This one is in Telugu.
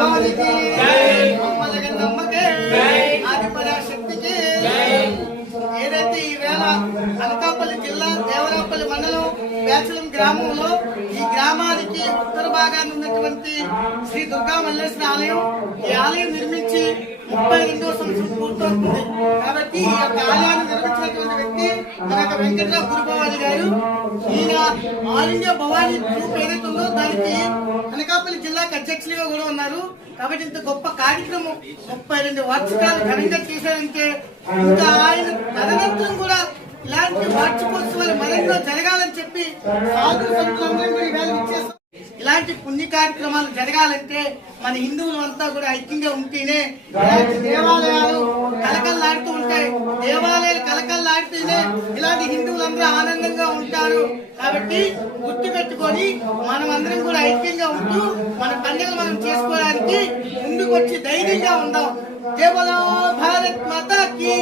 భవానికి అమ్మ జగన్నమ్మకే ఆదిపరాశక్తికి. ఏదైతే ఈ వేళ అనకాపల్లి జిల్లా దేవరాపల్లి మండలం వేచలం గ్రామంలో ఈ గ్రామానికి ఉత్తర భాగాన్ని ఉన్నటువంటి శ్రీ దుర్గా మల్లేశ్వర ఆలయం, ఈ ఆలయం నిర్మించి 32వ సంవత్సరం పూర్తవుతుంది. కాబట్టి ఈ యొక్క ఆలయాన్ని నిర్మించినటువంటి వ్యక్తి మన యొక్క వెంకటరావు గురుభవాని గారు. ఈయన ఆల్ ఇండియా భవానీ గ్రూప్ ఏదైతే ఉందో దానికి అనకాపల్లి జిల్లాకు అధ్యక్షులుగా కూడా ఉన్నారు. కాబట్టి ఇంత గొప్ప కార్యక్రమం 32 వార్షికాలు ఘనంగా చేశారంటే ఇంకా ఆయన తదనంతరం కూడా ఇలాంటి వార్షికోత్సవాలు మరెన్నో జరగాలని చెప్పి సాధు సంతులందరూ కూడా ఈవేళ ఇచ్చేస్తారు. ఇలాంటి పుణ్య కార్యక్రమాలు జరగాలంటే మన హిందువులు అంతా కూడా ఐక్యంగా ఉంటేనే ఇలాంటి దేవాలయాలు కలకల్లాడుతూ ఉంటాయి. దేవాలయాలు కలకల్లాడితేనే ఇలాంటి హిందువులందరూ ఆనందంగా ఉంటారు. కాబట్టి గుర్తు పెట్టుకొని మనం అందరం కూడా ఐక్యంగా ఉంటూ మన పండుగలు మనం చేసుకోవడానికి ముందుకు వచ్చి ధైర్యంగా ఉందాం. జై బోలో భారత్ మాతా కీ.